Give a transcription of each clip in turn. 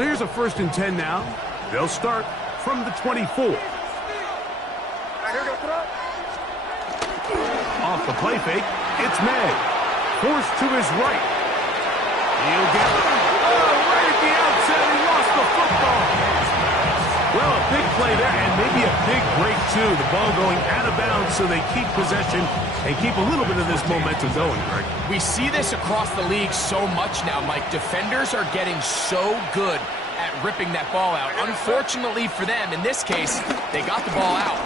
So here's a 1st and 10 now. They'll start from the 24. Off the play fake, it's May. Forced to his right. He'll get it. Oh, right at the outset, he lost the football. Well, a big play there, and maybe a big break, too. The ball going out of bounds so they keep possession and keep a little bit of this momentum going, Greg. We see this across the league so much now, Mike. Defenders are getting so good at ripping that ball out. Unfortunately for them, in this case, they got the ball out,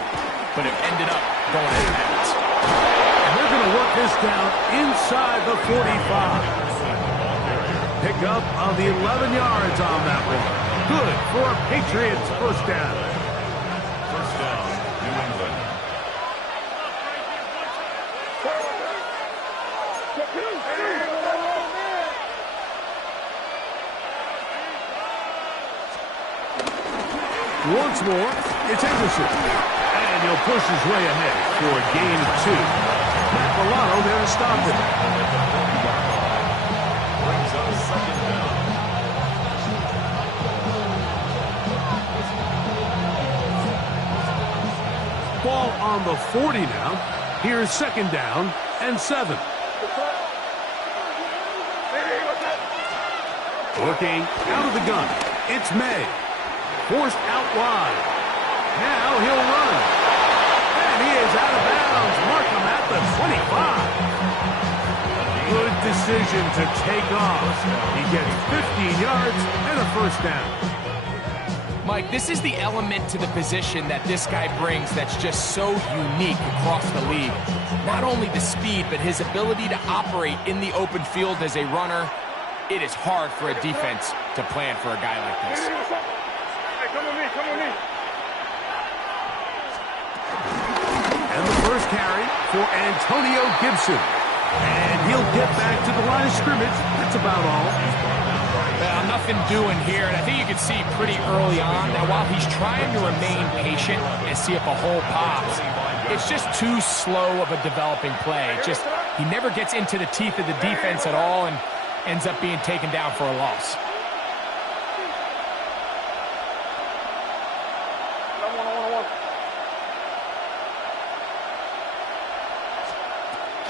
but it ended up going out of bounds. And they're going to work this down inside the 45. Pick up of the 11 yards on that one. Good for a Patriots 1st down. First down, New England. Once more, it's Anderson. And he'll push his way ahead for a gain of 2. Matt Milano there to stop it. Brings up 2nd down. Ball on the 40 now. Here's 2nd down and 7. Looking out of the gun. It's May. Forced out wide. Now he'll run. And he is out of bounds. Mark him at the 25. Good decision to take off. He gets 15 yards and a 1st down. Mike, this is the element to the position that this guy brings that's just so unique across the league. Not only the speed, but his ability to operate in the open field as a runner. It is hard for a defense to plan for a guy like this. And the 1st carry for Antonio Gibson. And he'll get back to the line of scrimmage. That's about all. Well, nothing doing here, and I think you can see pretty early on. Now, while he's trying to remain patient and see if a hole pops, it's just too slow of a developing play. He never gets into the teeth of the defense at all and ends up being taken down for a loss.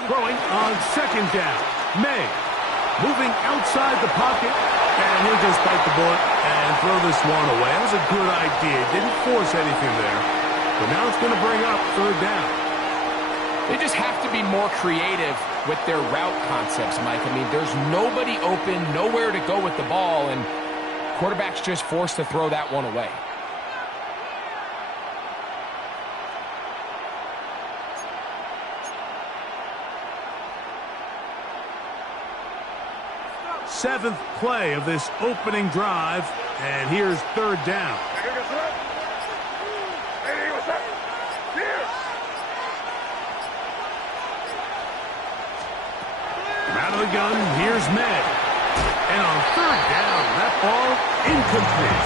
Throwing on 2nd down. May moving outside the pocket. And he'll just bite the bullet and throw this one away. That was a good idea. Didn't force anything there. But now it's going to bring up 3rd down. They just have to be more creative with their route concepts, Mike. I mean, there's nobody open, nowhere to go with the ball, and quarterback's just forced to throw that one away. Seventh play of this opening drive, and here's 3rd down. Out of the gun, here's May. And on 3rd down, that ball incomplete.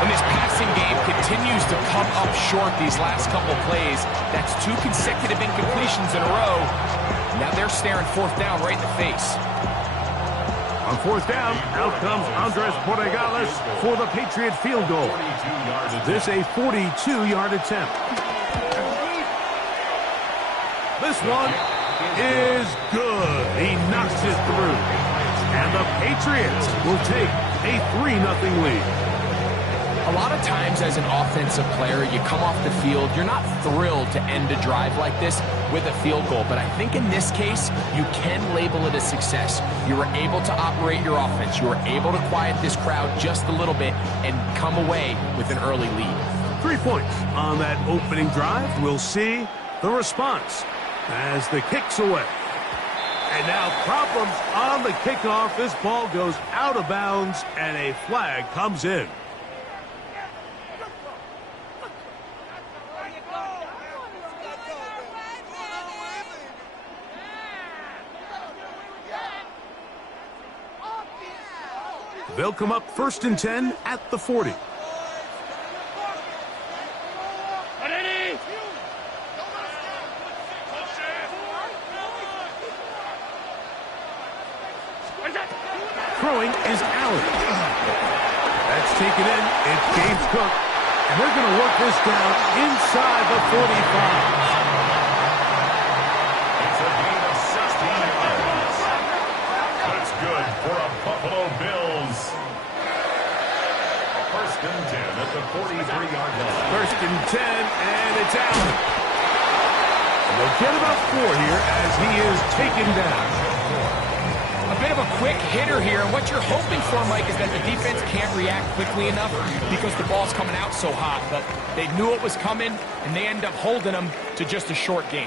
And this passing game continues to come up short these last couple plays. That's 2 consecutive incompletions in a row. Now they're staring 4th down right in the face. On 4th down, out comes Andres Borregales for the Patriot field goal. This a 42-yard attempt. This one is good. He knocks it through. And the Patriots will take a 3-0 lead. A lot of times as an offensive player, you come off the field, you're not thrilled to end a drive like this with a field goal. But I think in this case, you can label it a success. You were able to operate your offense. You were able to quiet this crowd just a little bit and come away with an early lead. 3 points on that opening drive. We'll see the response as the kick's away. And now problems on the kickoff. This ball goes out of bounds and a flag comes in. They'll come up 1st and 10 at the 40. is Allen. That's taken in. It's James Cook. And they're going to work this down inside the 45. It's a gain of 16 yards. That's good for a Buffalo Bills. First and 10 at the 43-yard line. First and 10, and it's Allen. They'll get about 4 here as he is taken down. A bit of a quick hitter here. What you're hoping for, Mike, is that the defense can't react quickly enough because the ball's coming out so hot. But they knew it was coming, and they end up holding them to just a short gain.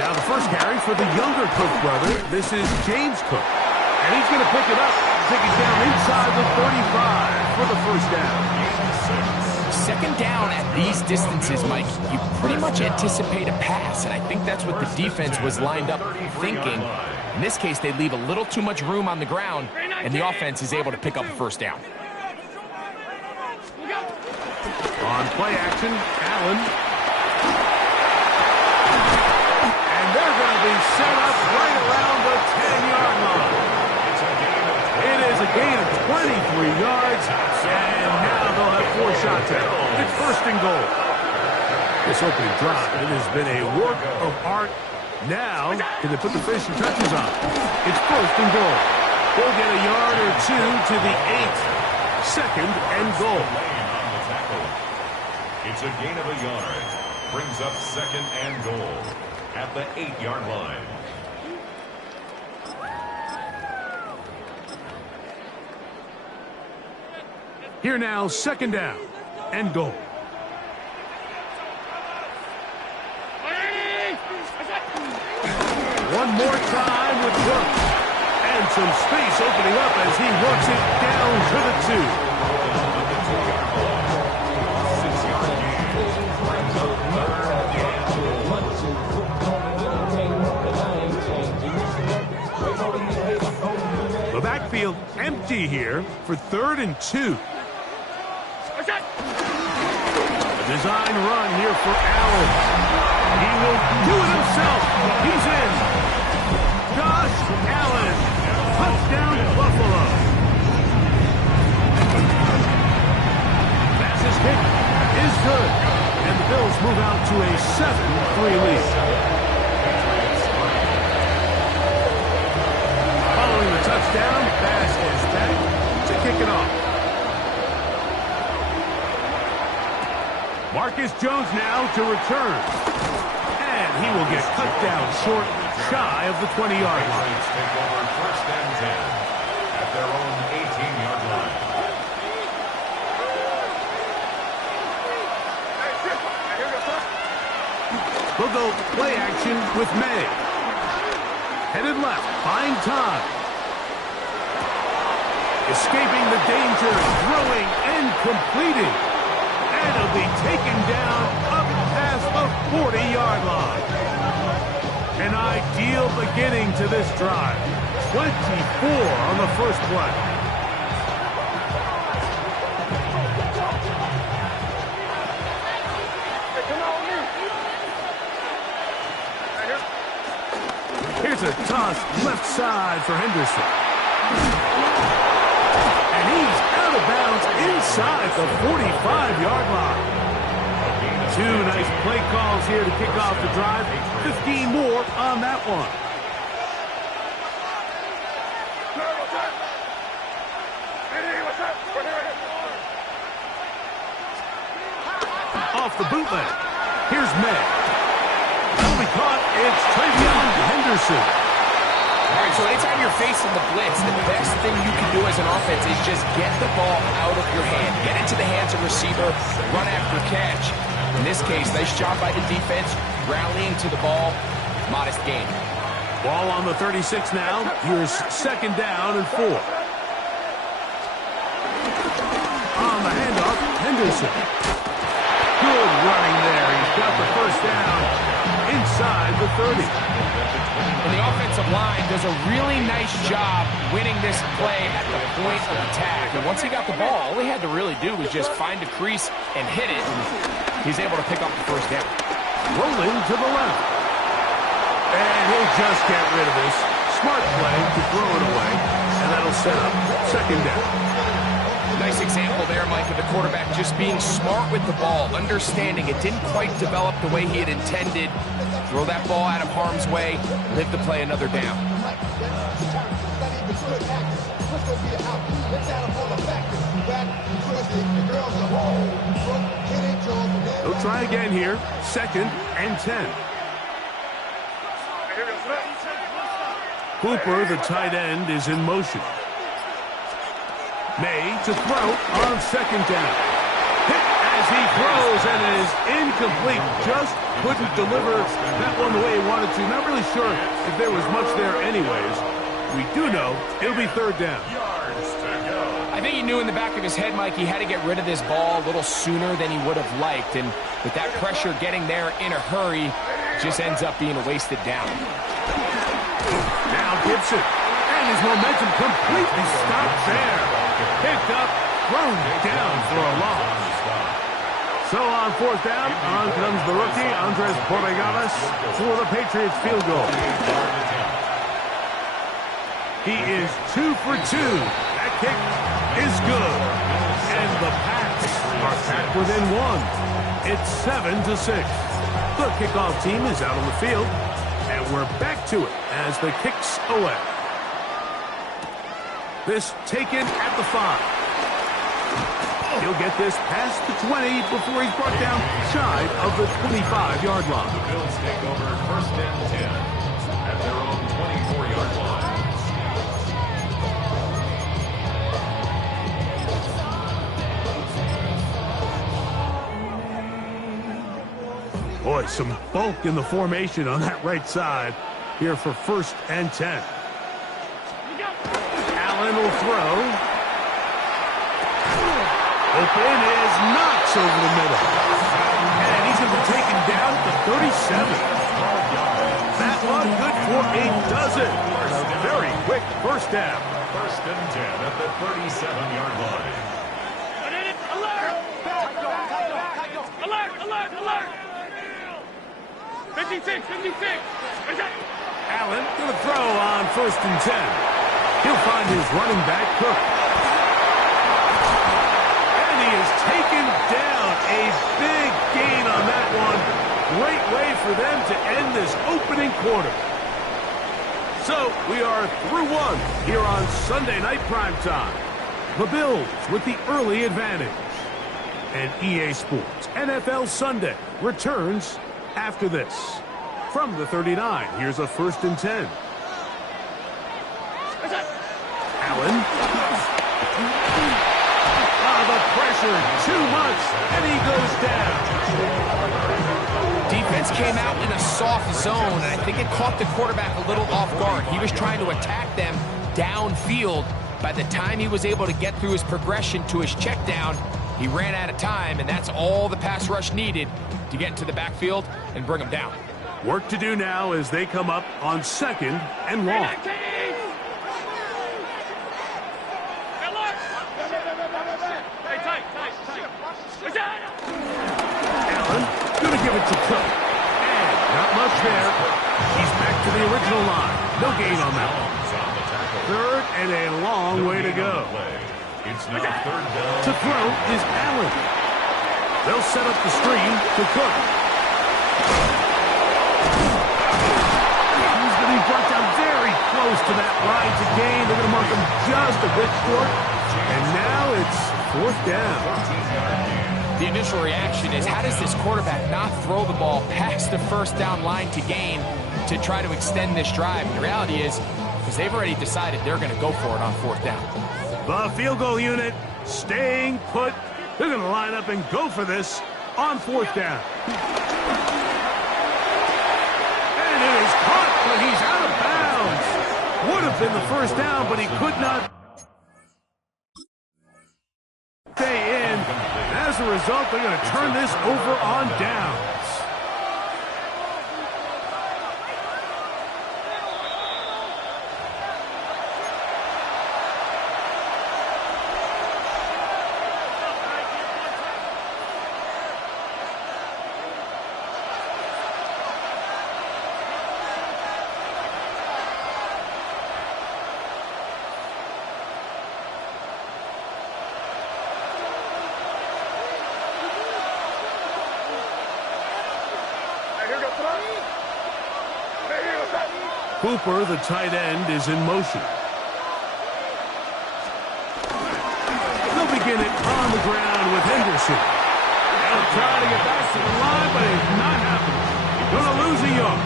Now the first carry for the younger Cook brother. This is James Cook. And he's going to pick it up, take it down inside the 35 for the first down. Second down at these distances, Mike, you pretty much anticipate a pass, and I think that's what the defense was lined up thinking. In this case, they leave a little too much room on the ground, and the offense is able to pick up a first down. On play action, Allen. And they're going to be set up right around the 10-yard line. It is a gain of 23 yards, and now they'll have 4 shots at it. It's first and goal. This opening drive, it has been a work of art. Now, can they put the finishing touches on? It's first and goal. They'll get a yard or 2 to the 8. Second and goal. It's a gain of a yard. Brings up second and goal at the 8-yard line. Here now, second down and goal. One more time with Brooks. And some space opening up as he works it down to the 2. The backfield empty here for 3rd and 2. A design run here for Allen. He will do it himself. He's in. Josh Allen. Touchdown Buffalo. Fastest kick is good. And the Bills move out to a 7-3 lead. Following the touchdown, pass is back to kick it off. Marcus Jones now to return. And he will get cut down short, shy of the 20-yard line. Take over first and 10 at their own 18-yard line. We'll go play action with May. Headed left, buying time. Escaping the danger, throwing and completing. And he'll be taken down up past the 40-yard line. An ideal beginning to this drive. 24 on the first play. Here's a toss left side for Henderson. And he's out of bounds inside the 45-yard line. 2 nice play calls here to kick off the drive. 15 more on that one. Off the bootleg. Here's May. That'll be caught. It's Trufam Henderson. All right, so anytime you're facing the blitz, the best thing you can do as an offense is just get the ball out of your hand. Get into the hands of receiver, run after catch. In this case, nice job by the defense, rallying to the ball. Modest gain. Ball on the 36 now. Here's second down and 4. On the handoff, Henderson. Good running there. He's got the first down inside the 30. And the offensive line does a really nice job winning this play at the point of attack. And once he got the ball, all he had to really do was just find a crease and hit it. And he's able to pick up the first down. Rolling to the left. And he'll just get rid of this. Smart play to throw it away, and that'll set up second down. Nice example there, Mike, of the quarterback just being smart with the ball, understanding it didn't quite develop the way he had intended. Throw that ball out of harm's way, live to play another down. He'll try again here. Second and 10. Cooper, the tight end, is in motion. May to throw on second down. Hit as he throws, and it is incomplete. Just couldn't deliver that one the way he wanted to. Not really sure if there was much there anyways. We do know it'll be third down. I think he knew in the back of his head, Mike, he had to get rid of this ball a little sooner than he would have liked. And with that pressure getting there in a hurry, it just ends up being a wasted down. Now Gibson. And his momentum completely stops there. Picked up, thrown down for a loss. So on fourth down, on comes the rookie, Andres Borregales, for the Patriots field goal. He is 2 for 2. That kick is good. And the Pats are back within one. It's 7-6. The kickoff team is out on the field, and we're back to it as the kick's away. This taken at the 5. He'll get this past the 20 before he's brought down shy of the 25-yard line. The Bills take over first and 10 at their own 24-yard line. Boy, some bulk in the formation on that right side here for first and 10. Allen will throw. Open is Knox over the middle. And he's going to be taken down at the 37. That one good for a dozen. A very quick first down. First and 10 at the 37-yard line. Alert! Alert! Alert! 56! 56! Allen going to throw on first and 10. He'll find his running back, Cook. And he is taken down. A big gain on that one. Great way for them to end this opening quarter. So we are through one here on Sunday Night Primetime. The Bills with the early advantage. And EA Sports NFL Sunday returns after this. From the 39, here's a first and 10. Allen. The pressure, too much, and he goes down. Defense came out in a soft zone, and I think it caught the quarterback a little off guard. He was trying to attack them downfield. By the time he was able to get through his progression to his check down, he ran out of time, and that's all the pass rush needed to get into the backfield and bring him down. Work to do now as they come up on second and long. Allen gonna give it to Cook. And not much there. He's back to the original line. No gain on that one. Third and a long way to go. It's now third down. To throw is Allen. They'll set up the screen to Cook. He's going to be brought down very close to that line to gain. They're going to mark him just a bit short. And now it's fourth down. The initial reaction is, how does this quarterback not throw the ball past the first down line to gain to try to extend this drive? And the reality is, because they've already decided they're going to go for it on fourth down. The field goal unit staying put. They're going to line up and go for this on fourth down. And it is caught, but he's out of bounds. Would have been the first down, but he could not stay in. As a result, they're going to turn this over on downs. Cooper, the tight end, is in motion. They'll begin it on the ground with Henderson. They'll try to get back to the line, but it's not happening. Going to lose a yard.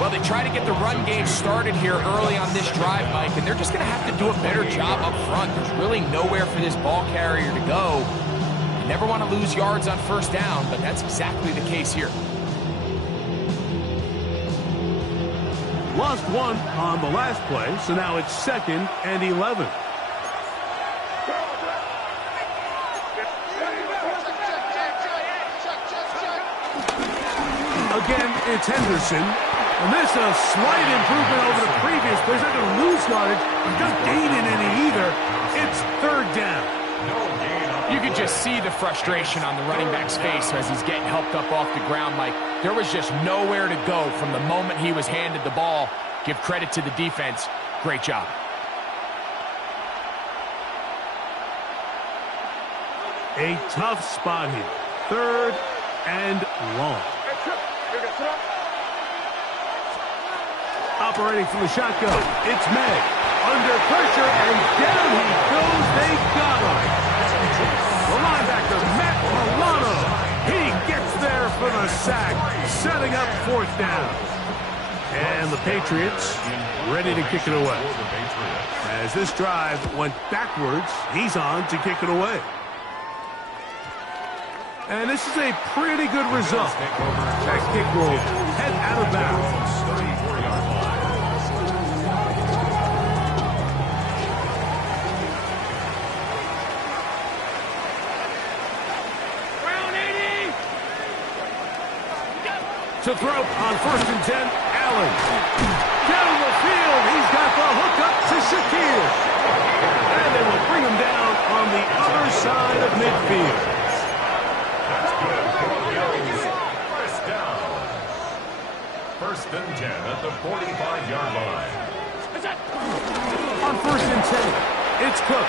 Well, they try to get the run game started here early on this drive, Mike, and they're just going to have to do a better job up front. There's really nowhere for this ball carrier to go. You never want to lose yards on first down, but that's exactly the case here. Lost one on the last play, so now it's 2nd and 11. Again, it's Henderson. And this is a slight improvement over the previous plays. They're going to lose yardage. They're not gaining any either. It's 3rd down. You could just see the frustration on the running back's face as he's getting helped up off the ground, Mike. There was just nowhere to go from the moment he was handed the ball. Give credit to the defense. Great job. A tough spot here. 3rd and long. Operating from the shotgun, it's May. Under pressure, and down he goes. They got him. The linebacker, Matt Milano. He gets there for the sack, setting up 4th down. And the Patriots ready to kick it away. As this drive went backwards, he's on to kick it away. And this is a pretty good result. That kick will head out of bounds. To throw on 1st and 10, Allen. Down the field, he's got the hook up to Shakir. And they will bring him down on the other side of midfield. That's good for a Bills first down. 1st and 10 at the 45-yard line. On 1st and 10, it's Cook.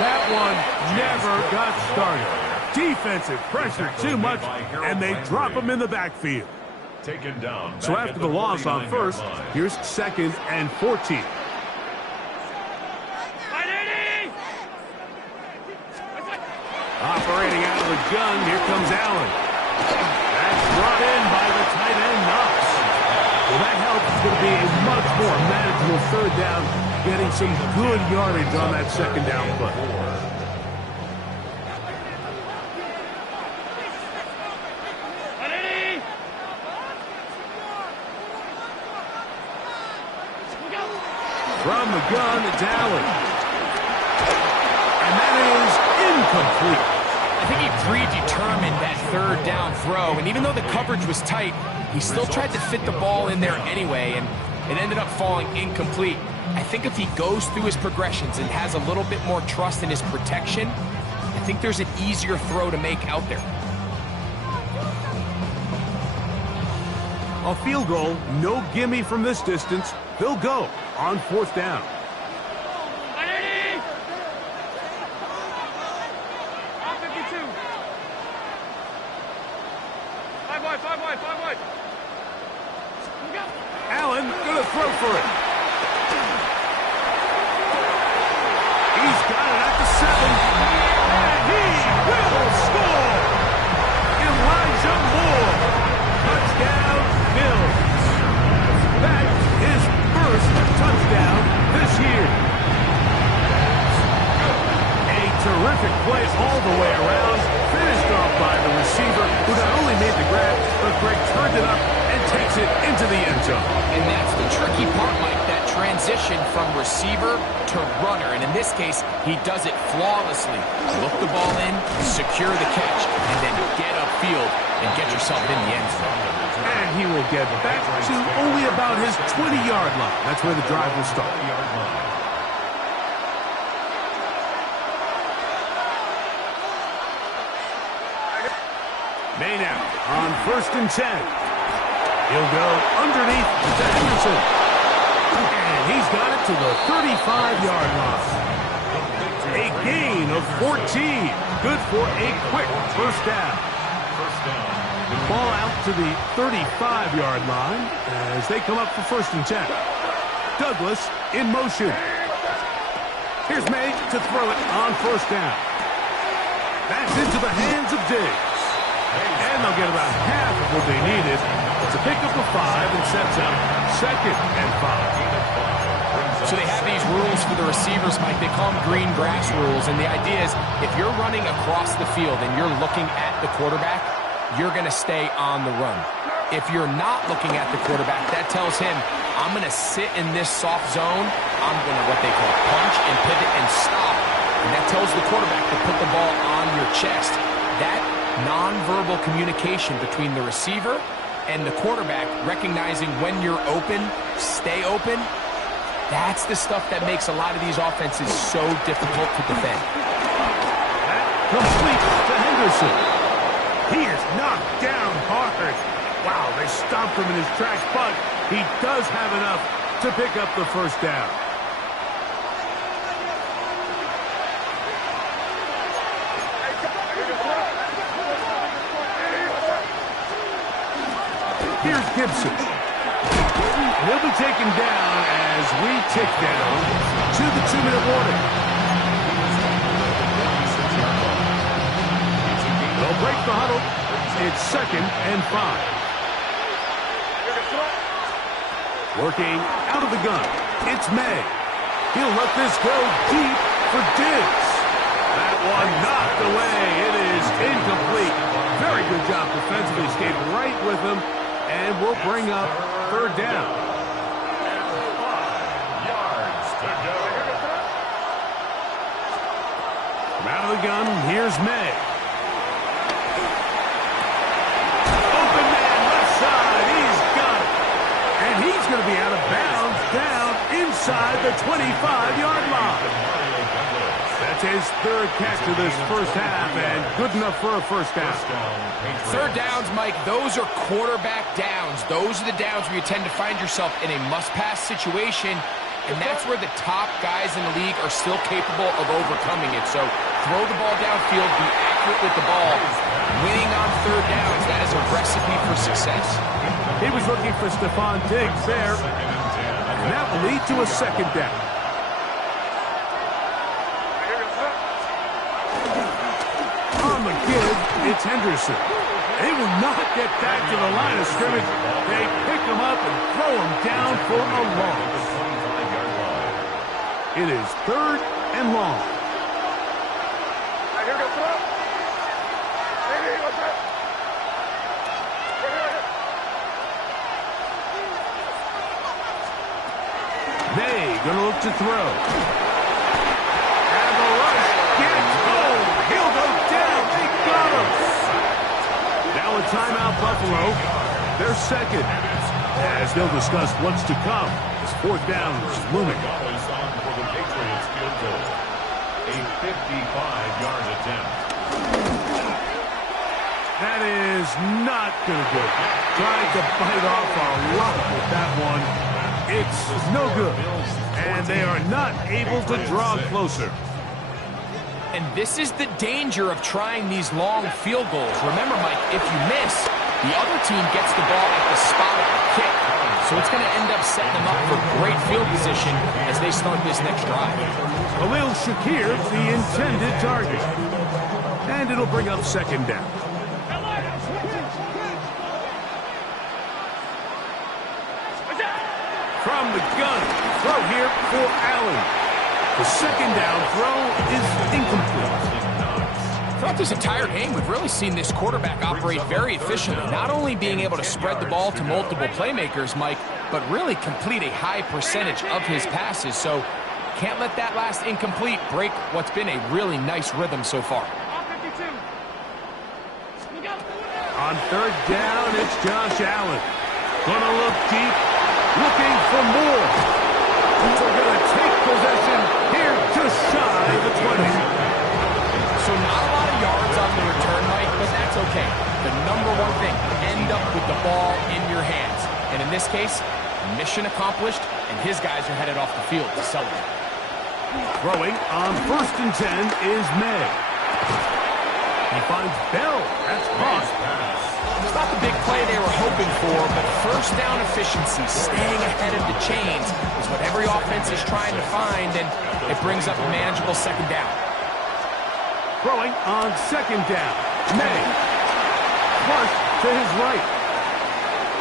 That one never got started. Defensive pressure too much, and they drop him in the backfield. Taken down. So after the loss on 1st, here's 2nd and 14. Operating out of the gun, here comes Allen. That's brought in by the tight end, Knox. Well, that helps. It's going to be a much more manageable 3rd down, getting some good yardage on that 2nd down play. From the gun, it's Allen. And that is incomplete. I think he predetermined that 3rd down throw, and even though the coverage was tight, he still tried to fit the ball in there anyway, and it ended up falling incomplete. I think if he goes through his progressions and has a little bit more trust in his protection, I think there's an easier throw to make out there. A field goal, no gimme from this distance. They'll go on 4th down. Allen gonna throw for it. He's got it at the 7, and he will score. Elijah Moore, touchdown Bills. That's his 1st touchdown this year. A terrific play all the way around, finished off by the receiver, who not only made the grab, but Greg turned it up and takes it into the end zone. And that's the tricky part, Mike, that transition from receiver to runner. And in this case, he does it flawlessly. Look the ball in, secure the catch, and then get upfield and get yourself in the end zone. And he will get back to only about his 20-yard line. That's where the drive will start. May now on 1st and 10. He'll go underneath to Henderson. And he's got it to the 35-yard line. A gain of 14. Good for a quick 1st down. first down. Ball out to the 35-yard line as they come up for 1st and 10. Douglas in motion. Here's May to throw it on 1st down. That's into the hands of Diggs. And they'll get about half of what they needed to pick up the 5 and sets up 2nd and 5. So they have these rules for the receivers, Mike. They call them green grass rules. And the idea is if you're running across the field and you're looking at the quarterback, you're going to stay on the run. If you're not looking at the quarterback, that tells him, I'm going to sit in this soft zone. I'm going to, what they call, punch and pivot and stop. And that tells the quarterback to put the ball on your chest. That nonverbal communication between the receiver and the quarterback, recognizing when you're open, stay open, that's the stuff that makes a lot of these offenses so difficult to defend. That complete to Henderson. He is knocked down hard. Wow, they stomped him in his tracks, but he does have enough to pick up the 1st down. Here's Gibson. He'll be taken down as we tick down to the 2-minute warning. They'll break the huddle. It's 2nd and 5. Working out of the gun. It's May. He'll let this go deep for Diggs. That one knocked away. It is incomplete. Very good job defensively. Stayed right with him. And we'll bring up 3rd down. 5 yards to go. From out of the gun, here's May. Open man, left side. He's got it. And he's going to be out of bounds down inside the 25-yard line. That's his 3rd catch of this 1st half, and good enough for a 1st down. 3rd downs, Mike, those are quarterback downs. Those are the downs where you tend to find yourself in a must-pass situation, and that's where the top guys in the league are still capable of overcoming it. So throw the ball downfield, be accurate with the ball. Winning on 3rd downs, that is a recipe for success. He was looking for Stephon Diggs there, and that will lead to a 2nd down. On the give, it's Henderson. They will not get back to the line of scrimmage. They pick him up and throw him down for a loss. It is 3rd and long. They gonna look to throw. And the rush gets home. He'll go down. They got him. Now a timeout, Buffalo. They're 2nd. As they'll discuss what's to come as 4th down is looming. For the Patriots field goal. A 55-yard attempt. That is not going to do it. Trying to bite off a lot with that one. It's no good. And they are not able to draw closer. And this is the danger of trying these long field goals. Remember, Mike, if you miss, the other team gets the ball at the spot of the kick. So it's going to end up setting them up for great field position as they start this next drive. Khalil Shakir, the intended target. And it'll bring up 2nd down. From the gun, throw here for Allen. The 2nd down throw is incomplete. Throughout this entire game, we've really seen this quarterback operate very efficiently, not only being able to spread the ball to multiple playmakers, Mike, but really complete a high percentage of his passes. So can't let that last incomplete break what's been a really nice rhythm so far. On 3rd down, it's Josh Allen. Gonna look deep, looking for more. We're gonna take possession here just shy of the 20. So not a lot of yards on the return, Mike, but that's okay. The number one thing, end up with the ball in your hands. And in this case, mission accomplished, and his guys are headed off the field to celebrate. Throwing on 1st and 10 is May. He finds Bell. That's caught. It's not the big play they were hoping for, but first down efficiency, staying ahead of the chains, is what every offense is trying to find, and it brings up a manageable second down. Throwing on second down. May. Flush to his right.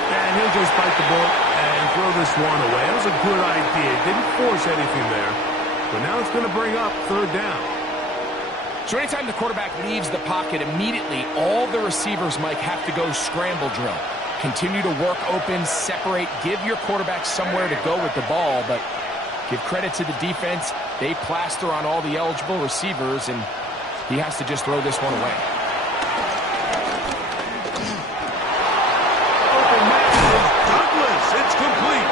And he'll just bite the bullet and throw this one away. That was a good idea. Didn't force anything there. But now it's going to bring up third down. So anytime the quarterback leaves the pocket, immediately all the receivers, Mike, have to go scramble drill. Continue to work open, separate, give your quarterback somewhere to go with the ball, but give credit to the defense. They plaster on all the eligible receivers, and he has to just throw this one away. Open man is Douglas. It's complete.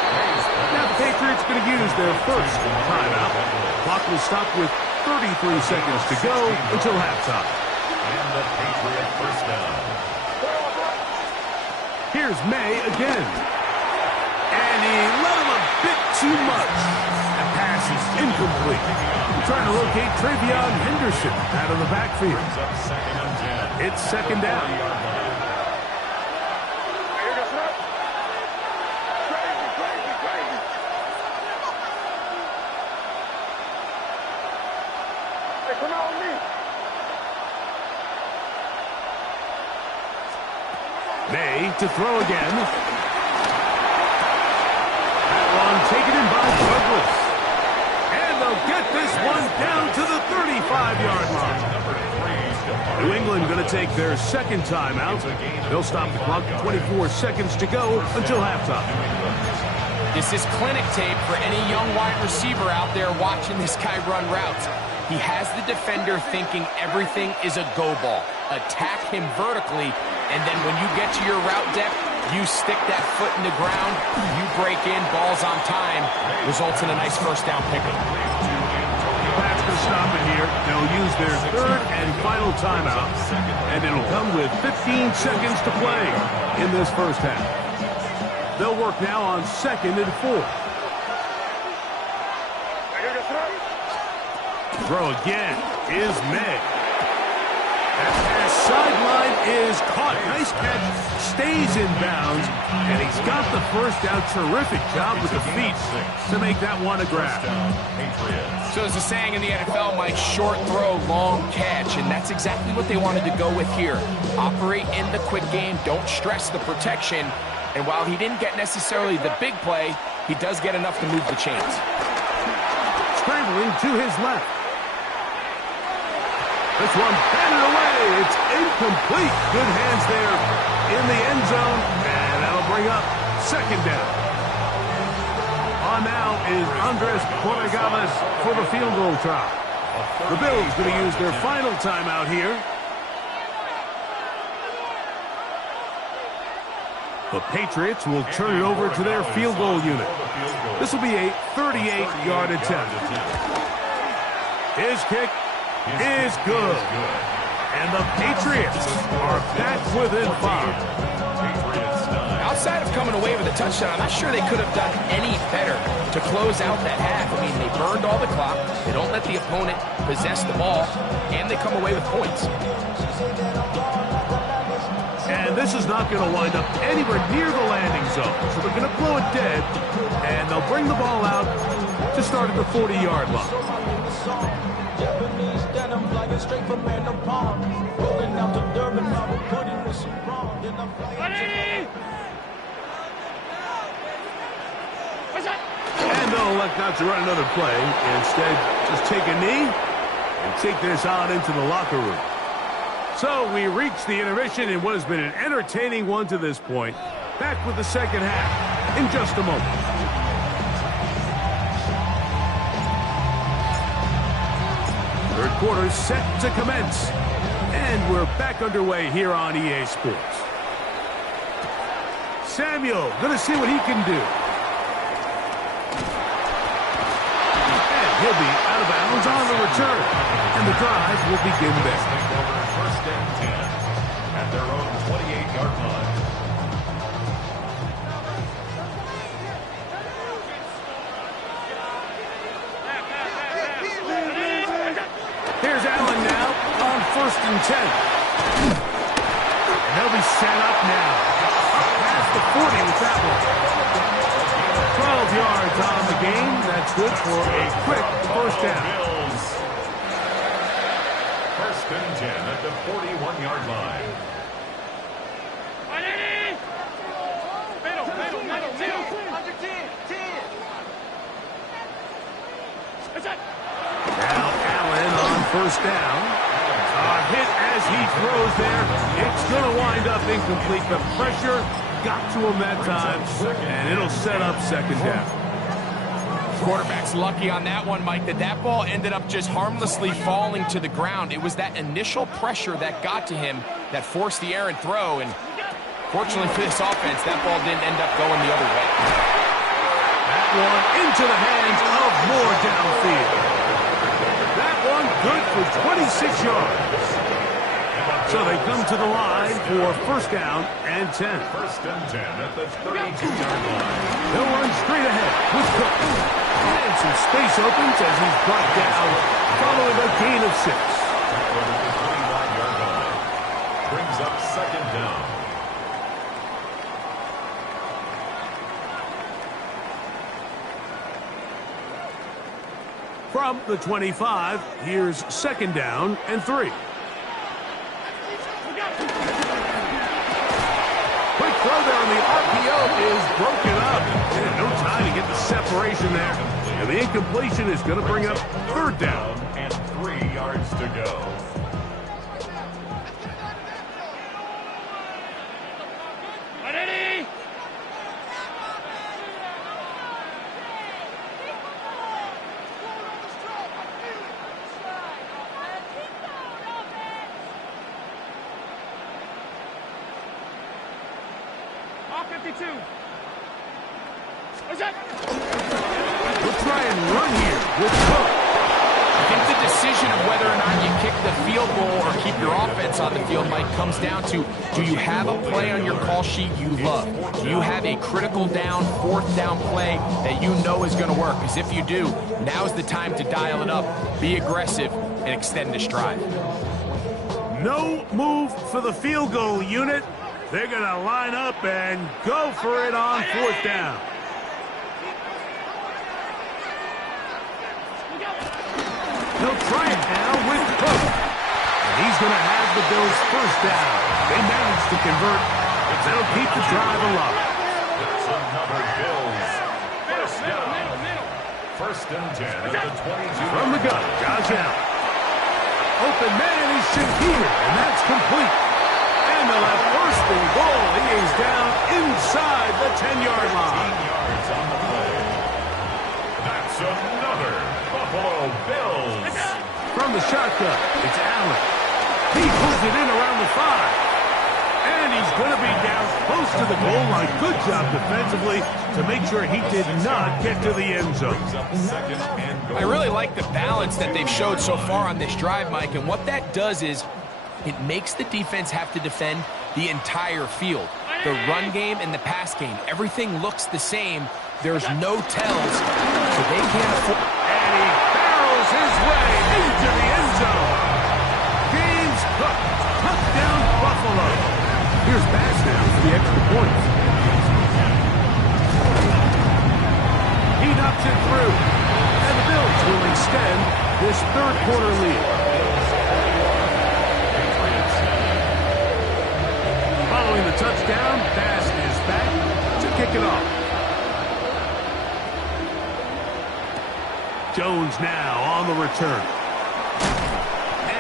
Now the Patriots going to use their first timeout. Clock will stop with 33 seconds to go until halftime. And the Patriot first down. Here's May again. And he let him a bit too much. That pass is incomplete. Trying to locate Travion Henderson out of the backfield. It's second down. May to throw again. That one taken in by Douglas. And they'll get this one down to the 35-yard line. New England going to take their second timeout. They'll stop the clock at 24 seconds to go until halftime. This is clinic tape for any young wide receiver out there watching this guy run routes. He has the defender thinking everything is a go ball. Attack him vertically, and then when you get to your route depth, you stick that foot in the ground, you break in, ball's on time, results in a nice first down pickup. Pats going to stop it here. They'll use their third and final timeout, and it'll come with 15 seconds to play in this first half. They'll work now on second and 4. Throw again is May. That pass sideline is caught. Nice catch. Stays in bounds. And he's got the first down. Terrific job with the feet to make that one a grab. So there's a saying in the NFL, Mike, short throw, long catch. And that's exactly what they wanted to go with here. Operate in the quick game. Don't stress the protection. And while he didn't get necessarily the big play, he does get enough to move the chains. Scrambling to his left. This one batted away. It's incomplete. Good hands there in the end zone. And that'll bring up second down. On now is Andres Borregales for the field goal try. The Bills going to use their final timeout here. The Patriots will turn it over to their field goal unit. This will be a 38-yard attempt. His kick is good. And the Patriots are back within 5. Outside of coming away with a touchdown, I'm not sure they could have done any better to close out that half. I mean, they burned all the clock. They don't let the opponent possess the ball, and they come away with points. And this is not going to wind up anywhere near the landing zone. So they're going to blow it dead, and they'll bring the ball out to start at the 40-yard line. And they'll elect not to run another play. Instead, just take a knee and take this on into the locker room. So we reach the intermission in what has been an entertaining one to this point. Back with the second half in just a moment. Third quarter set to commence. And we're back underway here on EA Sports. Samuel going to see what he can do. And he'll be out of bounds on the return. And the drive will begin there. First and 10 at their own 28-yard line. Here's Allen now on first First and 10. And they'll be set up now. Past the 40 with that one. 12 yards on the game. That's good for a quick first down. First and 10 at the 41-yard line. Now Allen on first down. A hit as he throws there. It's going to wind up incomplete. The pressure got to him that time, and it'll set up second down. Quarterback's lucky on that one, Mike, that ball ended up just harmlessly falling to the ground. It was that initial pressure that got to him that forced the errant throw, and fortunately for this offense, that ball didn't end up going the other way. That one into the hands of Moore downfield. That one good for 26 yards. So they come to the line for first down and 10. First and 10 at the 32-yard line. They'll run straight ahead with Cook. And some space opens as he's brought down following a gain of 6. Over the 25-yard line. Brings up second down. From the 25, here's second down and 3. Quick throw there on the RPO is broken up. And no time to get the separation there. And the incompletion is going to bring up third down. And 3 yards to go. We'll try and run here with Cook. I think the decision of whether or not you kick the field goal or keep your offense on the field, Mike, comes down to, do you have a play on your call sheet you love? Do you have a critical down, fourth down play that you know is going to work? Because if you do, now's the time to dial it up, be aggressive, and extend this drive. No move for the field goal unit. They're going to line up and go for it on fourth down. They'll try it now with Cook. And he's going to have the Bills first down. They managed to convert, but they'll keep the drive alive. That's another Bills first down. First and 10 at the 22. From the gun, Josh Allen. Open man is Shakir, and that's complete. And they'll have first and goal. He is down inside the 10-yard line. 18 yards on the play. That's another Buffalo Bills. From the shotgun, it's Allen. He pulls it in around the 5. And he's going to be down close to the goal line. Good job defensively to make sure he did not get to the end zone. I really like the balance that they've showed so far on this drive, Mike, and what that does is it makes the defense have to defend the entire field. The run game and the pass game, everything looks the same. There's no tells, so they can't afford. And he barrels his way into the end zone. James Cook, touchdown Buffalo. Here's Bass now for the extra point. He knocks it through. And the Bills will extend this third quarter lead. Following the touchdown, Bass is back to kick it off. Jones now on the return.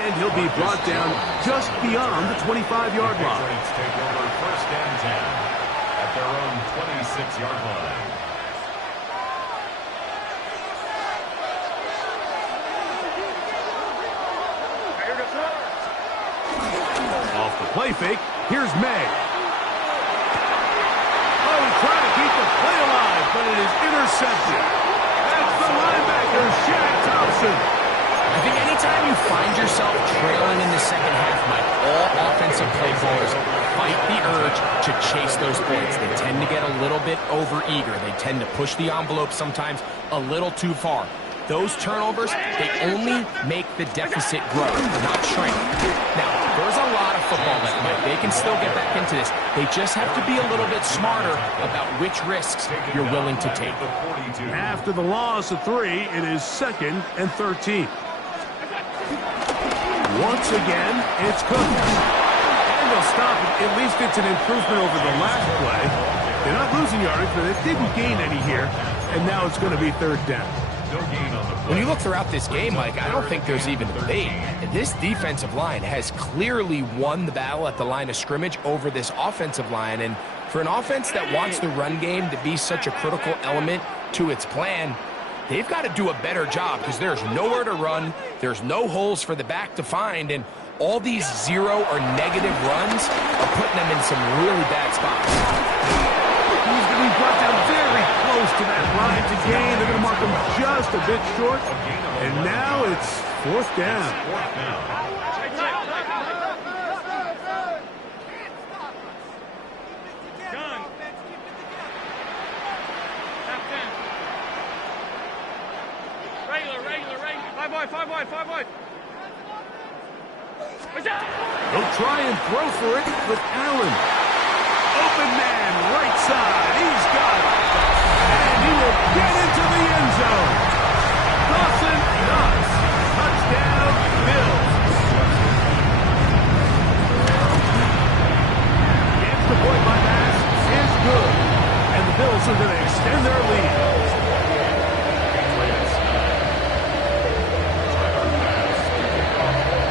And he'll be brought down just beyond the 25-yard line. Patriots take over first and 10 at their own 26-yard line. Off the play fake, here's May. Oh, he's trying to keep the play alive, but it is intercepted. That's the linebacker, Shaq Thompson. I think anytime you find yourself trailing in the second half, Mike, all offensive play callers fight the urge to chase those points. They tend to get a little bit overeager. They tend to push the envelope sometimes a little too far. Those turnovers, they only make the deficit grow, not shrink. Now, still get back into this. They just have to be a little bit smarter about which risks you're willing to take. After the loss of 3, it is 2nd and 13. Once again, it's Cook. And they'll stop it. At least it's an improvement over the last play. They're not losing yardage, but they didn't gain any here. And now it's going to be 3rd down. When you look throughout this game, Mike, I don't think there's even a debate. This defensive line has clearly won the battle at the line of scrimmage over this offensive line. And for an offense that wants the run game to be such a critical element to its plan, they've got to do a better job because there's nowhere to run. There's no holes for the back to find. And all these 0 or negative runs are putting them in some really bad spots. He's going to be brought down very close to that line to gain. They're going to mark him just a bit short. And now it's 4th down. Five wide. He'll try and throw for it with Allen. Open man, right side. He's got it. And he will get into the end zone. Dawson Knox. Touchdown, Bills. The extra point by pass is good. And the Bills are going to extend their lead.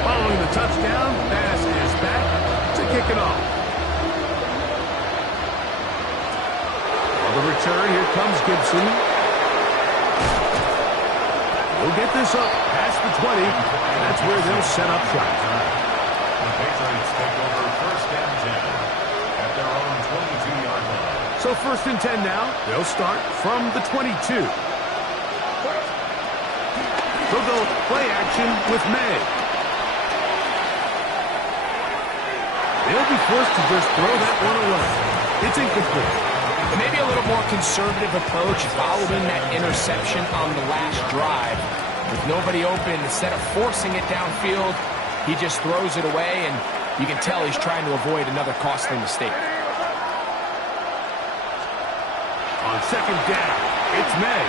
Following the touchdown, pass is back to kick it off. On the return, here comes Gibson. He'll get this up past the 20, and that's where they'll set up shop. The Patriots take over 1st and 10 at their own 22-yard line. So 1st and 10 now. They'll start from the 22. They'll go play action with May. They'll be forced to just throw that one away. It's incomplete. And maybe a little more conservative approach following that interception on the last drive. With nobody open, instead of forcing it downfield, he just throws it away, and you can tell he's trying to avoid another costly mistake. On 2nd down, it's May.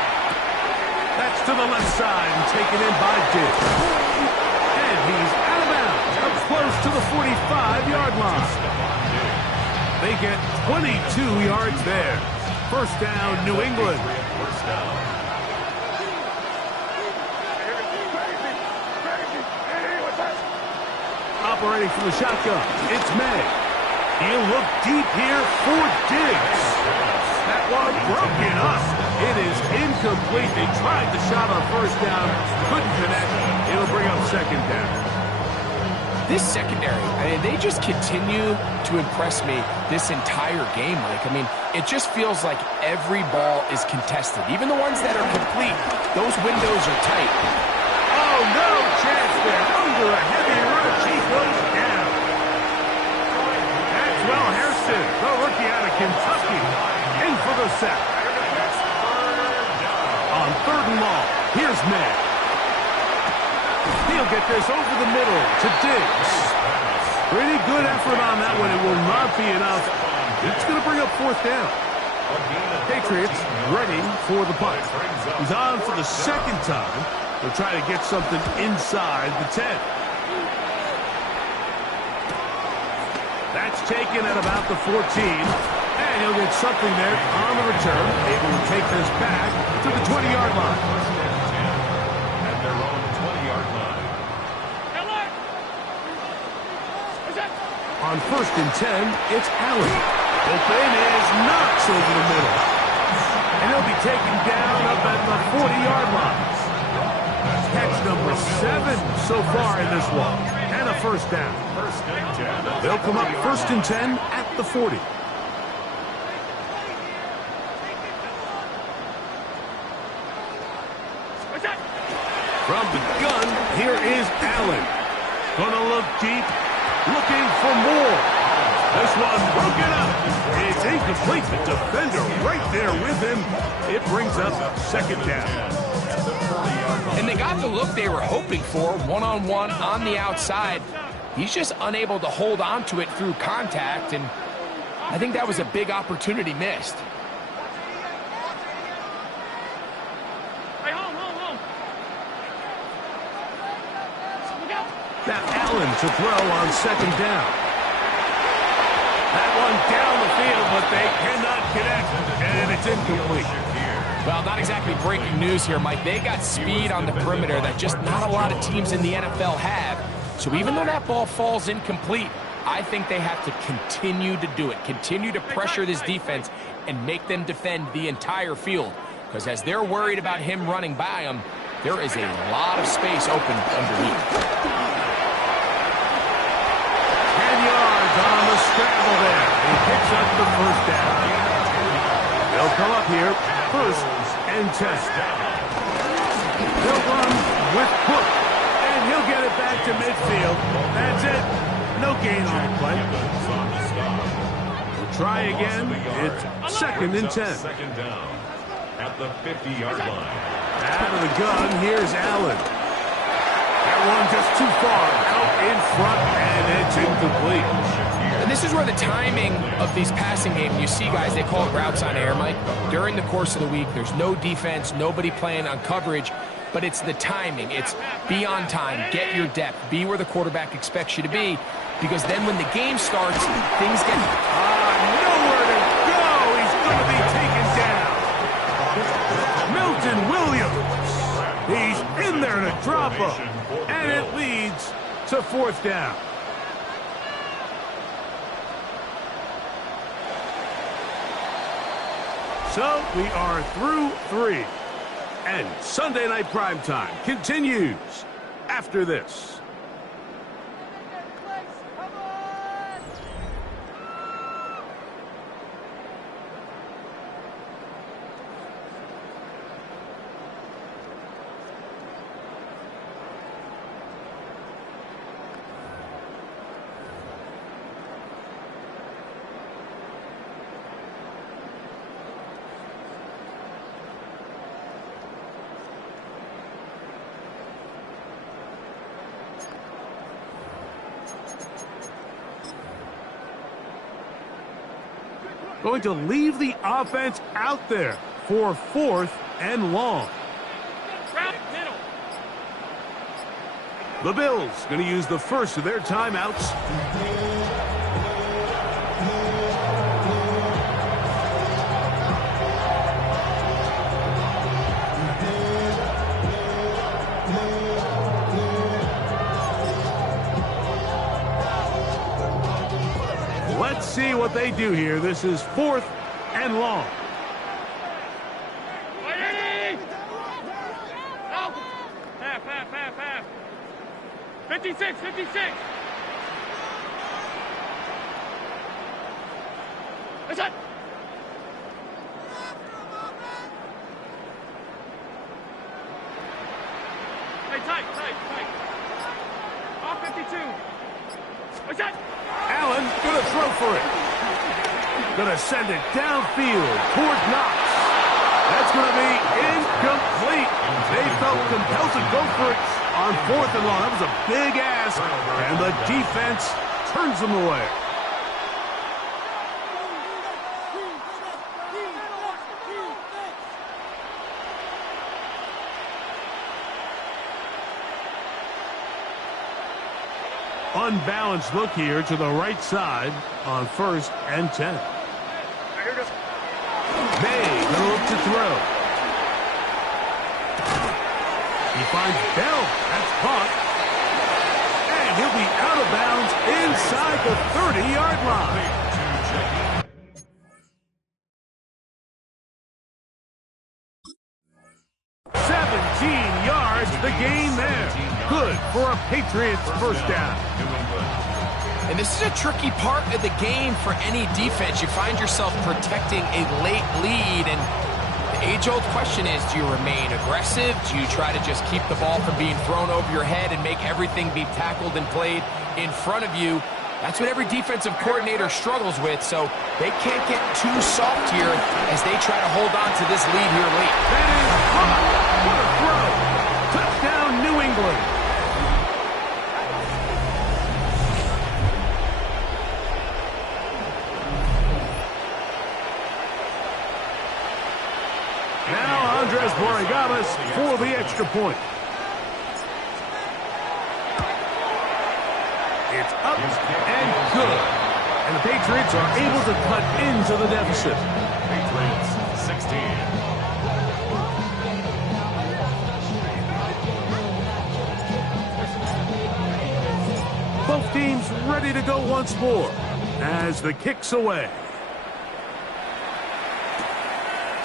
That's to the left side and taken in by Diggs. And he's out of bounds, up close to the 45-yard line. They get 22 yards there. 1st down, New England. Operating from the shotgun, it's May. He'll look deep here for Diggs. That one broken up. It is incomplete. They tried the shot on 1st down, couldn't connect. It'll bring up 2nd down. This secondary, they just continue to impress me this entire game, Mike. It just feels like every ball is contested. Even the ones that are complete, those windows are tight. Oh, no chance there. Under a heavy rush, he goes down. Maxwell Hairston, the rookie out of Kentucky, in for the sack. On 3rd and long, here's May. He'll get this over the middle to Diggs. Pretty good effort on that one. It will not be enough. It's going to bring up 4th down. Patriots ready for the punt. He's on for the 2nd time. They'll try to get something inside the 10. That's taken at about the 14. And he'll get something there on the return. Able to take this back to the 20-yard line. At their own 20-yard line. On 1st and 10, it's Allen. Open is Knox over the middle. And he'll be taken down up at the 40-yard line. Catch number 7 so far in this one. And a 1st down. They'll come up 1st and 10 at the 40. From the gun, here is Allen. Gonna look deep, looking for more. This one broken up. It's incomplete. The defender right there with him. It brings up 2nd down. And they got the look they were hoping for, one-on-one on the outside. He's just unable to hold on to it through contact, and I think that was a big opportunity missed. Now Allen to throw on second down. That one down the field, but they cannot connect, and it's incomplete. Well, not exactly breaking news here, Mike. They got speed on the perimeter that just not a lot of teams in the NFL have. So even though that ball falls incomplete, I think they have to continue to do it, continue to pressure this defense and make them defend the entire field. Because as they're worried about him running by them, there is a lot of space open underneath. 10 yards on the scramble there. He picks up the first down. They'll come up here, first and 10. They'll run with Cook, and he'll get it back to midfield. That's it. No gain on the play. We'll try again. It's second and 10. Second down at the 50-yard line. Out of the gun, here's Allen. That one just too far. Out in front, and it's incomplete. And this is where the timing of these passing games, you see guys, they call it routes on air, Mike. During the course of the week, there's no defense, nobody playing on coverage, but it's the timing. It's be on time, get your depth, be where the quarterback expects you to be, because then when the game starts, things get... Nowhere to go. He's going to be taken down. Milton Williams. He's in there to drop him, and it leads to fourth down. So we are through 3. And Sunday Night Primetime continues after this. Going to leave the offense out there for fourth and long. The Bills going to use the first of their timeouts. Let's see what they do here. This is fourth and long. Half. 56. It's up. Hey, tight. Off 52. What's that? Allen gonna throw for it. Gonna send it downfield toward Knox. That's gonna be incomplete. They felt compelled to go for it on fourth and long. That was a big ask, and the defense turns them away. Unbalanced look here to the right side on first and 10. May gonna look to throw. He finds Bell. That's caught. And he'll be out of bounds inside the 30-yard line. 17 yards, the gain there. Good for a Patriots first down. And this is a tricky part of the game for any defense. You find yourself protecting a late lead, and the age-old question is, do you remain aggressive? Do you try to just keep the ball from being thrown over your head and make everything be tackled and played in front of you? That's what every defensive coordinator struggles with, so they can't get too soft here as they try to hold on to this lead here late. That is caught. What a throw. Touchdown, New England. there's Borregamas for the extra point. It's up and good. And the Patriots are able to cut into the deficit. Patriots 16. Both teams ready to go once more as the kick's away.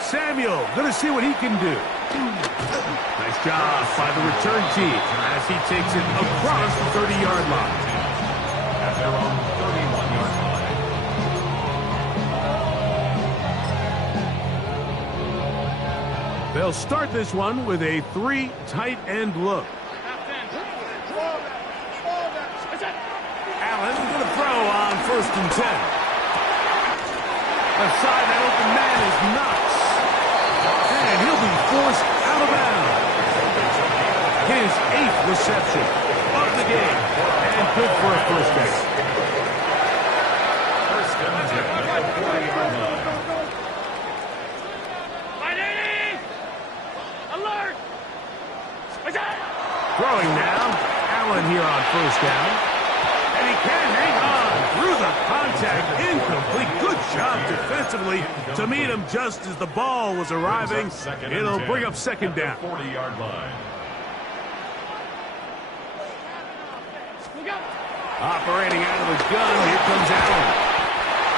Samuel gonna see what he can do. Nice job by the return team as he takes it across the 30-yard line. At their own 31-yard line. They'll start this one with a 3 tight end look. Allen gonna throw on 1st and 10. Left side, that open man is Knox. And he'll be forced out of bounds. His 8th reception of the game. And good for a first down. First and 10 at the 40-yard line. Alert! Throwing now. Allen here on 1st down. And he can hang on through the contact. Incomplete. Good job defensively to meet him just as the ball was arriving. It'll bring up 2nd down. 40-yard line. Operating out of the gun. Here comes Allen.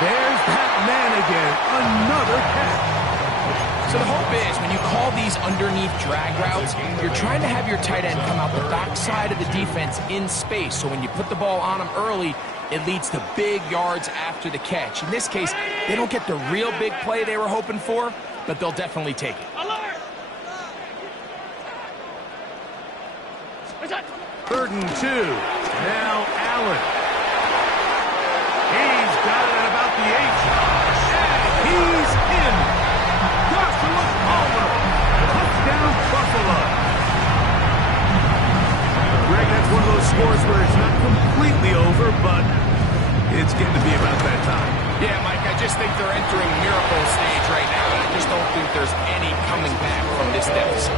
There's that man again. Another catch. So the hope is when you call these underneath drag routes, you're trying to have your tight end come out the backside of the defense in space. So when you put the ball on him early, it leads to big yards after the catch. In this case, they don't get the real big play they were hoping for, but they'll definitely take it. Alert! 3rd and 2. Now Allen. He's got it at about the 8. And he's in. Joshua Palmer. Touchdown Buffalo. Greg, that's one of those scores where it's not completely over, but it's getting to be about that time. Yeah, Mike, I just think they're entering miracle stage right now, and I just don't think there's any coming back from this deficit.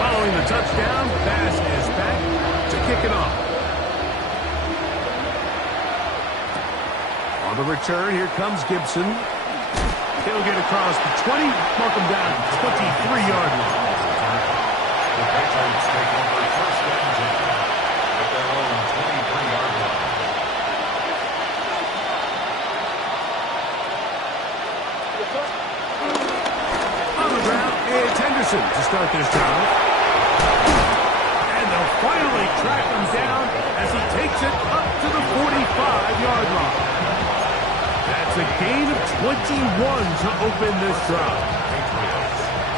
Following the touchdown, pass is back to kick it off. On the return, here comes Gibson. He'll get across the 20, mark him down 23-yard line. The Patriots take over 1st and 10 at their own 23-yard line. On the ground, it's Henderson to start this drive. And they'll finally track him down as he takes it up to the 45-yard line. That's a gain of 21 to open this drive.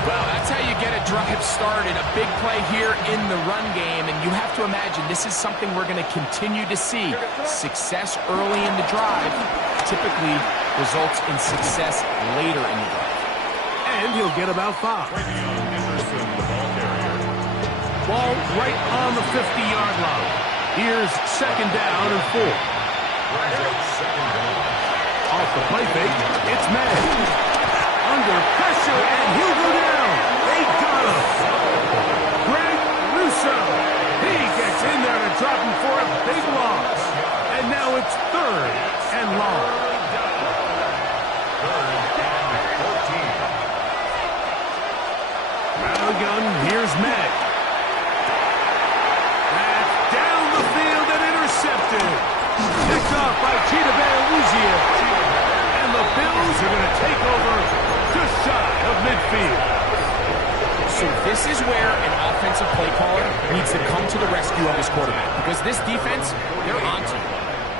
Well, that's how you get a drive started. A big play here in the run game, and you have to imagine this is something we're going to continue to see. Success early in the drive typically results in success later in the drive. And he'll get about 5. Ball right on the 50-yard line. Here's 2nd down and 4. Off the play fake, it's May. Under pressure, and he'll go down. They got him. Greg Russo. He gets in there to drop him for a big loss. And now it's 3rd and long. 3rd and 14. Out of the gun, here's May. That's down the field and intercepted. Picked off by Cheetah Bear-Luzier. And the Bills are going to take over just shy of midfield. So this is where an offensive play caller needs to come to the rescue of his quarterback, because this defense, they're onto you.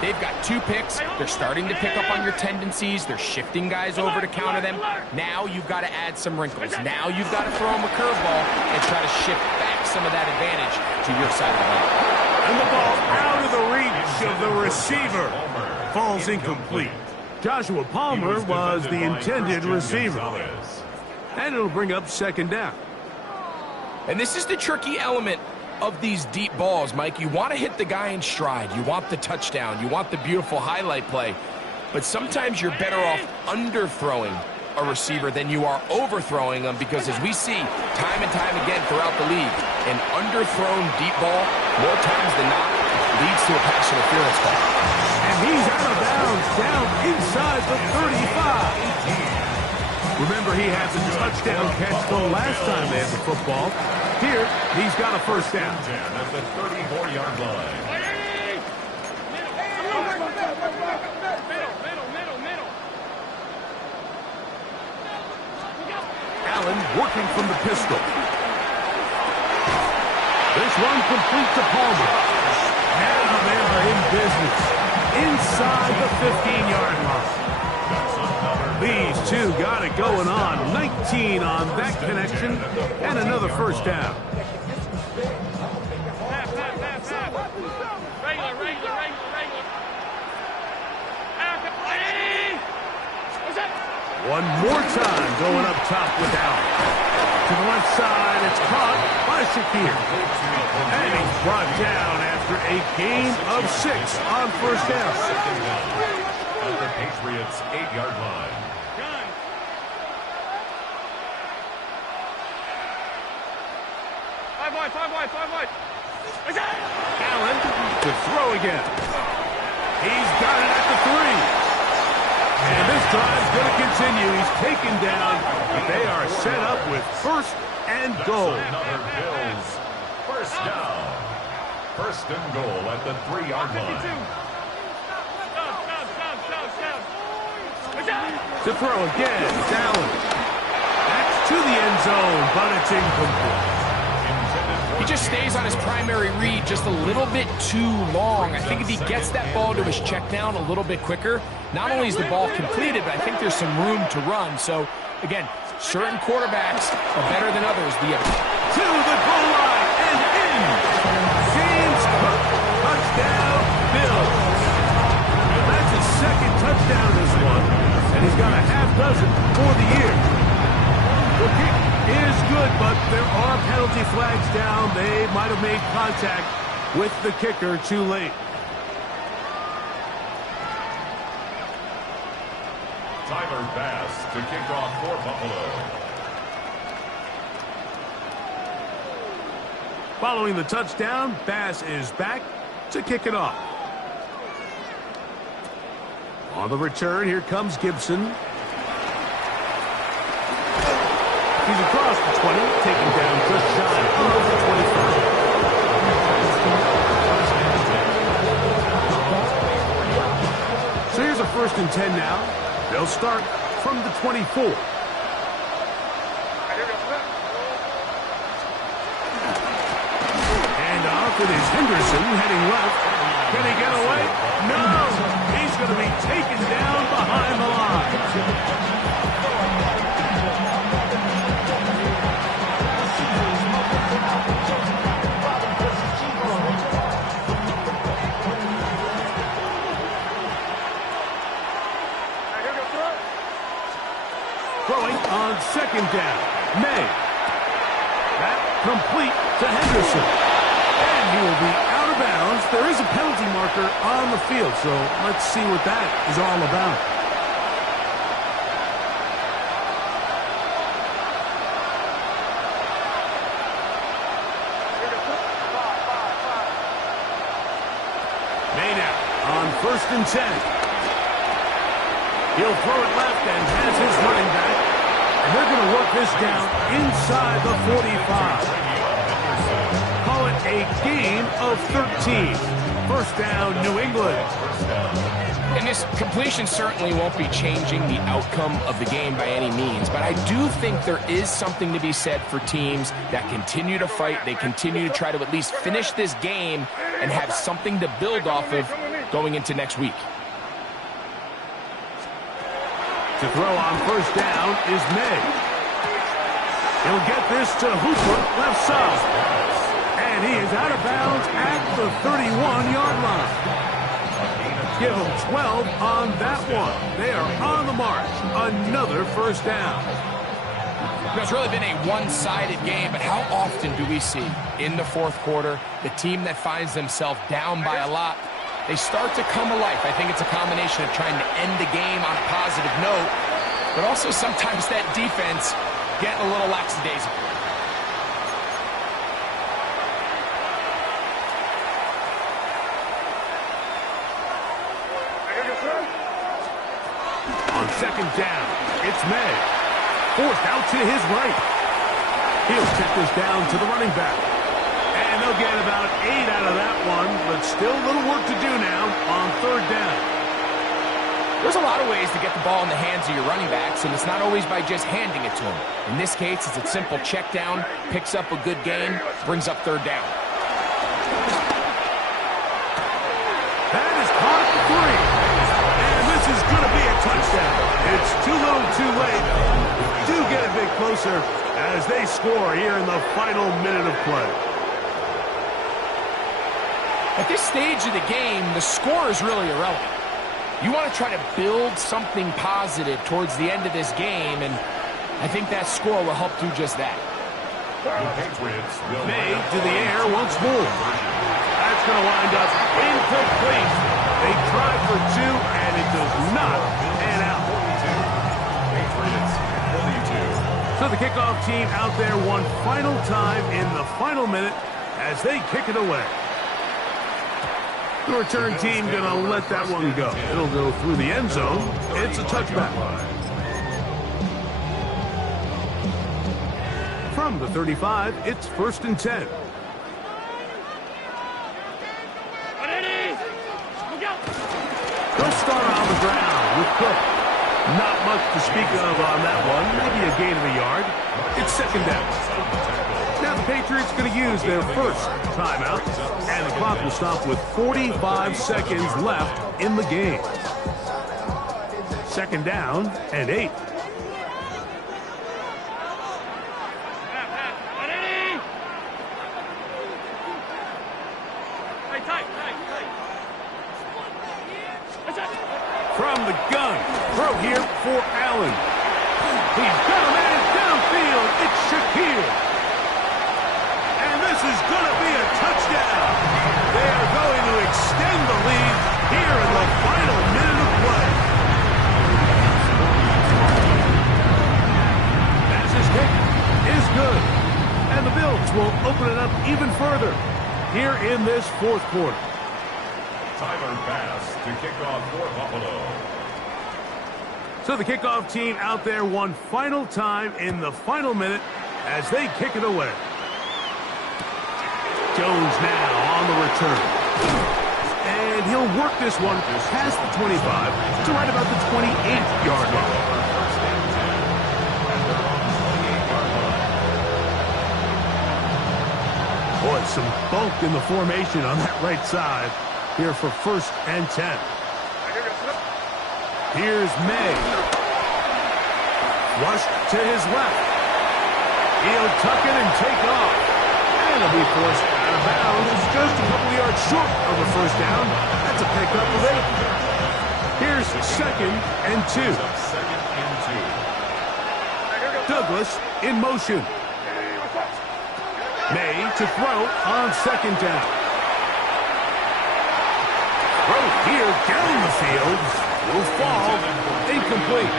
They've got 2 picks. They're starting to pick up on your tendencies. They're shifting guys over to counter them. Now you've got to add some wrinkles. Now you've got to throw them a curveball and try to shift back some of that advantage to your side of the ball. And the ball out of the reach of the receiver falls incomplete. Joshua Palmer was the intended receiver. And it'll bring up 2nd down. And this is the tricky element of these deep balls, Mike. You want to hit the guy in stride. You want the touchdown. You want the beautiful highlight play. but sometimes you're better off underthrowing a receiver than you are overthrowing them, because as we see time and time again throughout the league, an underthrown deep ball, more times than not, leads to a pass interference call. And he's out of bounds, down inside the 35. Remember, he had the touchdown catch the last time they had the football. Here, he's got a first down. At the 34-yard line. Allen working from the pistol. This one complete to Palmer. Now they are in business inside the 15-yard line. These two got it going on. 19 on that connection and another first down. One more time going up top with Allen. To the left side, it's caught by Shakir. And he's brought down after a gain of 6 on first down. At the Patriots' 8-yard line. Five wide. Allen to throw again. He's got it at the 3. And this drive's going to continue. He's taken down. They are set up with first and goal. Another Bills first down. First and goal at the 3-yard line. To throw again, it's Allen. That's to the end zone, but it's incomplete. He just stays on his primary read just a little bit too long. I think if he gets that ball to his check down a little bit quicker, not only is the ball completed, but I think there's some room to run. So, again, certain quarterbacks are better than others. To the goal line and in. James Cook, touchdown, Bills. That's his second touchdown this one, and he's got a half dozen for the year. The kick is good, but there are penalty flags down. They might have made contact with the kicker too late. Tyler Bass to kick off for Buffalo. Following the touchdown, Bass is back to kick it off. On the return, here comes Gibson. He's across the 20, taken down just shy of the 25. So here's a 1st and 10 now. They'll start from the 24. And off it is Henderson heading left. Can he get away? No! He's going to be taken down behind the line. Throwing on 2nd down. May. That complete to Henderson. And he will be out of bounds. There is a penalty marker on the field, so let's see what that is all about. May now on 1st and 10. He'll throw it left and has his running back. And they're going to work this down inside the 45. Call it a gain of 13. First down, New England. And this completion certainly won't be changing the outcome of the game by any means, but I do think there is something to be said for teams that continue to fight. They continue to try to at least finish this game and have something to build off of going into next week. To throw on 1st down is May. He'll get this to Hooper, left side. And he is out of bounds at the 31-yard line. Give him 12 on that one. They are on the march. Another first down. It's really been a one-sided game, but how often do we see in the 4th quarter the team that finds themselves down by a lot they start to come alive. I think it's a combination of trying to end the game on a positive note, but also sometimes that defense getting a little lackadaisical. On second down, it's May. Forced out to his right. He'll check this down to the running back. And they'll get about 8 out of that one, but still a little work to do now on third down. There's a lot of ways to get the ball in the hands of your running backs, and it's not always by just handing it to them. In this case, it's a simple check down, picks up a good gain, brings up third down. That is caught at the 3. And this is going to be a touchdown. It's too little too late. Do get a bit closer as they score here in the final minute of play. At this stage of the game, the score is really irrelevant. You want to try to build something positive towards the end of this game, and I think that score will help do just that. May to the air once more. That's going to wind up incomplete. They tried for 2, and it does not pan out. So the kickoff team out there one final time in the final minute as they kick it away. The return team going to let that one go. It'll go through the end zone. It's a touchback. From the 35, it's 1st and 10. They'll start on the ground with Cook. Not much to speak of on that one. Maybe a gain of a yard. It's second down. Now the Patriots going to use their first timeout, and the clock will stop with 45 seconds left in the game. Second down and 8. From the gun, throw here for Allen. He's got a man downfield. It's Shakir. And this is going to be a touchdown. They are going to extend the lead here in the final minute of play. That's his kick is good. And the Bills will open it up even further here in this fourth quarter. Tyler pass to kick off for Buffalo. So the kickoff team out there one final time in the final minute as they kick it away. Jones now on the return. And he'll work this one past the 25 to right about the 28-yard line. Boy, some bulk in the formation on that right side. Here for 1st and 10. Here's May. Flush to his left. He'll tuck it and take off. And he'll be forced out of bounds. It's just a couple yards short of a first down. That's a pickup of 8. Here's 2nd and 2. Douglas in motion. May to throw on 2nd down. Throw here down the field. Will fall. Incomplete.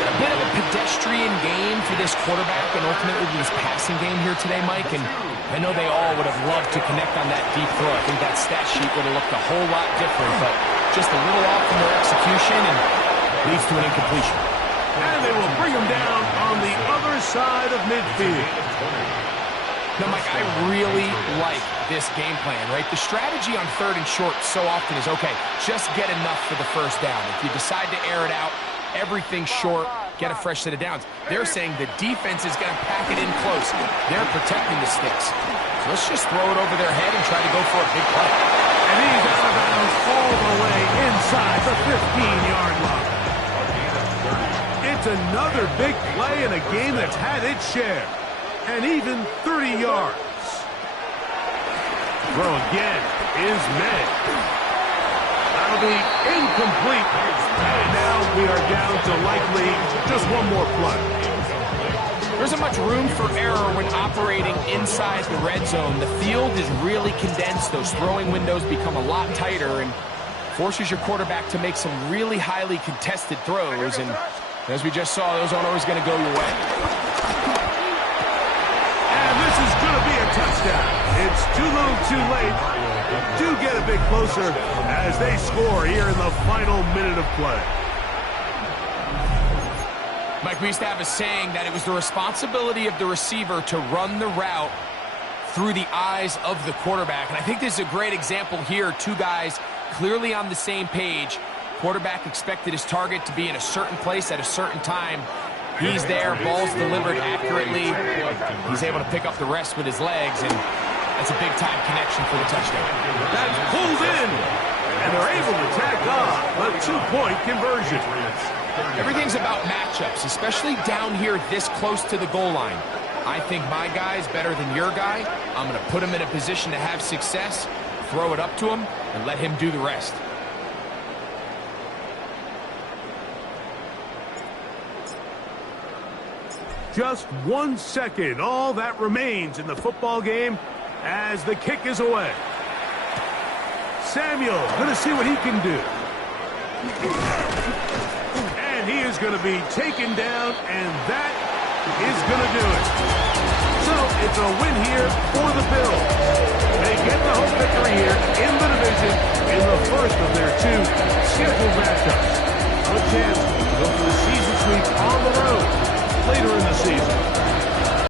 A bit of a pedestrian game for this quarterback and ultimately this passing game here today, Mike. And I know they all would have loved to connect on that deep throw. I think that stat sheet would have looked a whole lot different, but just a little off in their execution and leads to an incompletion. And they will bring him down on the other side of midfield. Now, Mike, I really like this game plan, right? The strategy on 3rd and short so often is, okay, just get enough for the first down. If you decide to air it out, everything short, get a fresh set of downs. They're saying the defense is going to pack it in close. They're protecting the sticks. So let's just throw it over their head and try to go for a big play. And he's out of bounds all the way inside the 15-yard line. It's another big play in a game that's had its share. And even 30 yards. Throw again is May. That'll be incomplete. And now we are down to likely just one more play. There isn't much room for error when operating inside the red zone. The field is really condensed. Those throwing windows become a lot tighter and forces your quarterback to make some really highly contested throws. And as we just saw, those aren't always going to go your way. And this is going to be a touchdown. It's too little too late. Do get a bit closer as they score here in the final minute of play. Mike, we used to have a saying that it was the responsibility of the receiver to run the route through the eyes of the quarterback. And I think this is a great example here. Two guys clearly on the same page. Quarterback expected his target to be in a certain place at a certain time. He's there, ball's delivered accurately. He's able to pick up the rest with his legs, and that's a big-time connection for the touchdown. That's pulled in, and they're able to tack on a two-point conversion. Everything's about matchups, especially down here this close to the goal line. I think my guy's better than your guy. I'm going to put him in a position to have success, throw it up to him, and let him do the rest. Just 1 second, all that remains in the football game as the kick is away. Samuel going to see what he can do. And he is going to be taken down, and that is going to do it. So it's a win here for the Bills. They get the home victory here in the division in the first of their two scheduled matchups. A chance to go for the season sweep on the road later in the season.